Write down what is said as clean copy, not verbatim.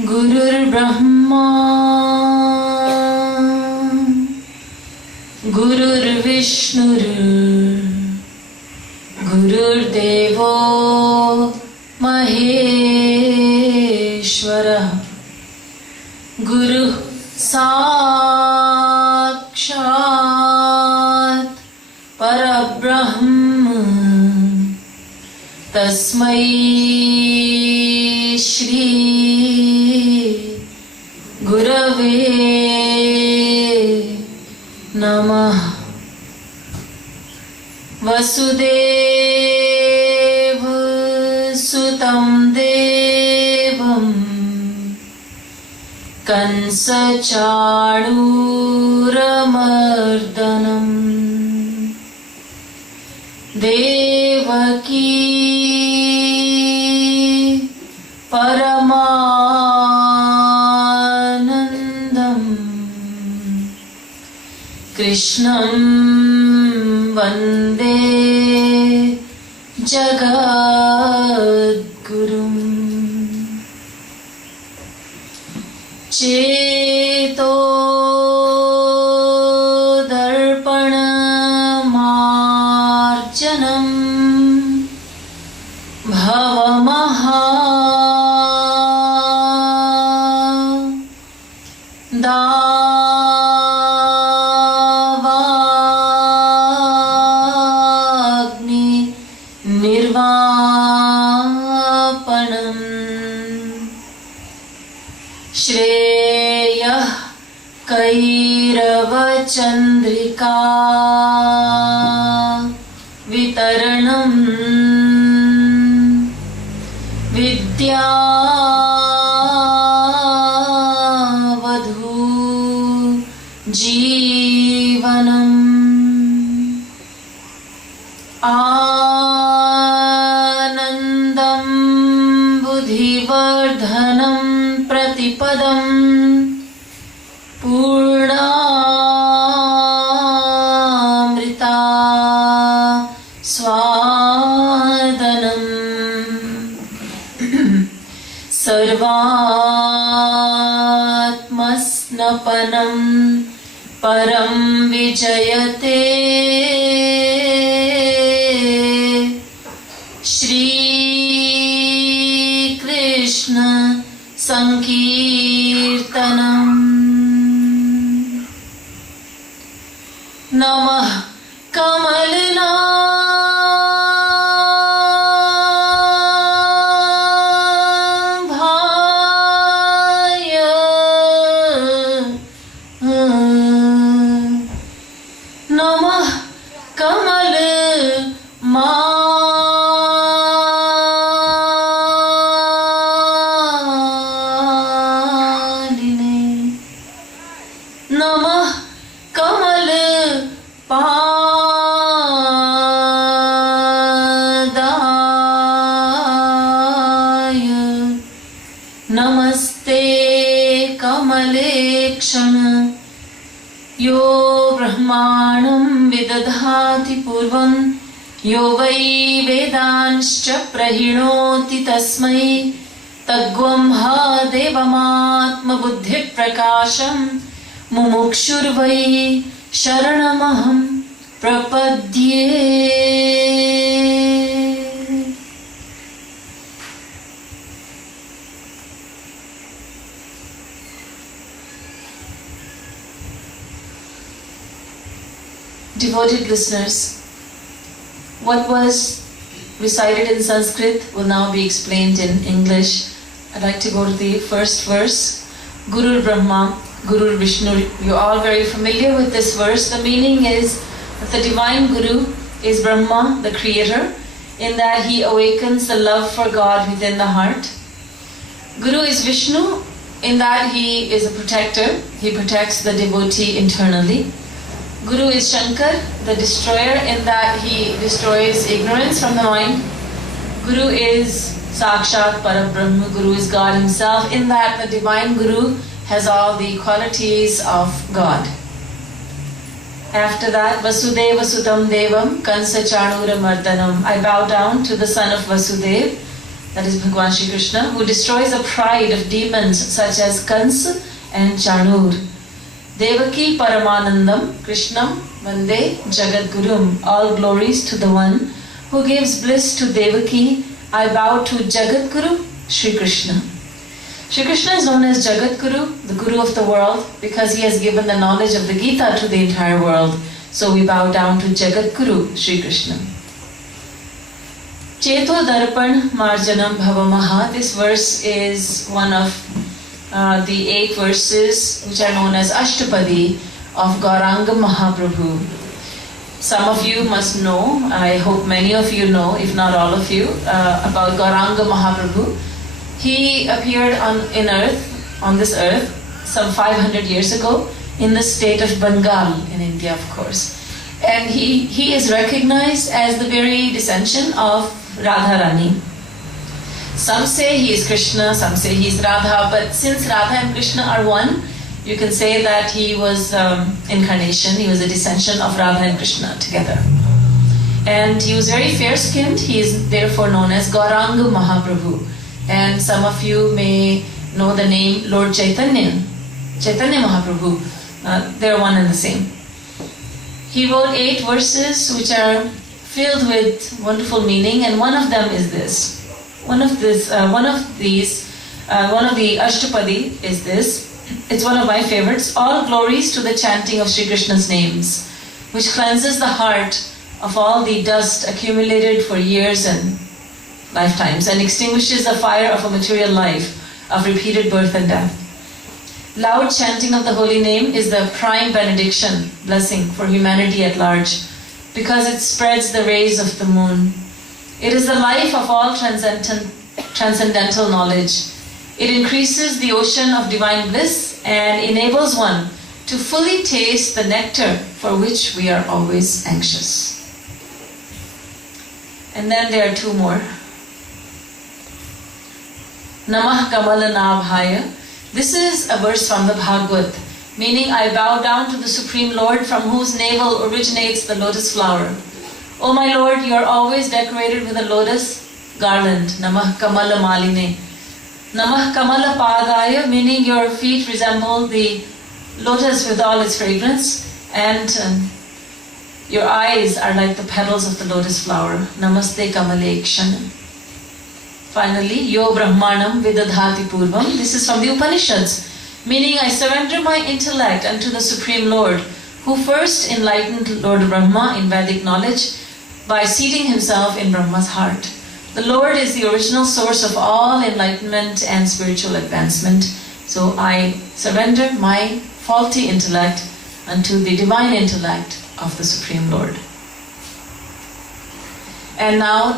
गुरुर्ब्रह्मा गुरुर्विष्णुर् गुरुर्देवो महेश्वरः गुरुः साक्षात् परब्रह्म तस्मै श्री गुरवे नमः। वसुदेव सुतं देवं कंसचाणूरमर्दनं देवकी परमानन्दं कृष्णं वन्दे जगद्गुरुम्। चेतो दर्पणमार्जनं दावाग्नि निर्वापणम् श्रेयः कैरवचन्द्रिका वितरणम् विद्यावधू जीवनम् आनन्दं बुद्धिवर्धनं प्रतिपदम् पूर्णामृता स्वादनम् सर्वात्मस्नपनं परं विजयते श्रीकृष्ण संकीर्तनम्। नमः कमलनाभाय नमः कमलमालिने नमः कमलपादाय नमस्ते कमलेक्षण। यो ब्रह्माणं विदधाति पूर्वं यो वै वेदांश्च प्रहिणोति तस्मै तद्ग्वं ह देवमात्मबुद्धिप्रकाशं मुमुक्षुर्वै शरणमहं प्रपद्ये। Devoted listeners, what was recited in Sanskrit will now be explained in English. I'd like to go to the first verse. Gurur Brahma, Gurur Vishnu. You're all very familiar with this verse. The meaning is that the divine Guru is Brahma, the creator, in that he awakens the love for God within the heart. Guru is Vishnu, in that he is a protector. He protects the devotee internally. Guru is Shankar, the destroyer, in that he destroys ignorance from the mind. Guru is Sakshat Parabrahma, Guru is God himself, in that the divine Guru has all the qualities of God. After that, Vasudeva Sutam Devam Kansa Chanura Mardanam. I bow down to the son of Vasudeva, that is Bhagwan Shri Krishna, who destroys the pride of demons such as Kans and Chanur. Devaki Paramanandam Krishnam Vande Jagadgurum. All glories to the one who gives bliss to Devaki. I bow to Jagadguru Shri Krishna. Shri Krishna is known as Jagadguru, the Guru of the world, because he has given the knowledge of the Gita to the entire world. So we bow down to Jagadguru Shri Krishna. Cheto Darpan Marjanam Bhavamaha. This verse is one of the 8 verses which are known as Ashtapadi of Gauranga Mahaprabhu. Some of you must know, I hope many of you know, if not all of you, about Gauranga Mahaprabhu. He appeared on this earth some 500 years ago in the state of Bengal in India, of course. And he is recognized as the very descendant of Radharani. Some say he is Krishna, some say he is Radha, but since Radha and Krishna are one, you can say that he was incarnation, he was a descendant of Radha and Krishna together. And he was very fair-skinned, he is therefore known as Gauranga Mahaprabhu. And some of you may know the name Lord Chaitanya, Chaitanya Mahaprabhu. They're one and the same. He wrote 8 verses which are filled with wonderful meaning, and one of them is this. One of the Ashtapadi is this. It's one of my favorites. All glories to the chanting of Sri Krishna's names, which cleanses the heart of all the dust accumulated for years and lifetimes, and extinguishes the fire of a material life of repeated birth and death. Loud chanting of the holy name is the prime benediction, blessing for humanity at large, because it spreads the rays of the moon. It is the life of all transcendental knowledge. It increases the ocean of divine bliss and enables one to fully taste the nectar for which we are always anxious. And then there are 2 more. Namah Kamala Nabhaya. This is a verse from the Bhagavad, meaning I bow down to the Supreme Lord from whose navel originates the lotus flower. O my Lord, you are always decorated with a lotus garland. Namah Kamala Maline. Namah Kamala Padaya, meaning your feet resemble the lotus with all its fragrance, and your eyes are like the petals of the lotus flower. Namaste Kamalekshana. Finally, Yo Brahmanam Vidadhati Purvam. This is from the Upanishads, meaning I surrender my intellect unto the Supreme Lord, who first enlightened Lord Brahma in Vedic knowledge by seating himself in Brahma's heart. The Lord is the original source of all enlightenment and spiritual advancement. So I surrender my faulty intellect unto the divine intellect of the Supreme Lord. And now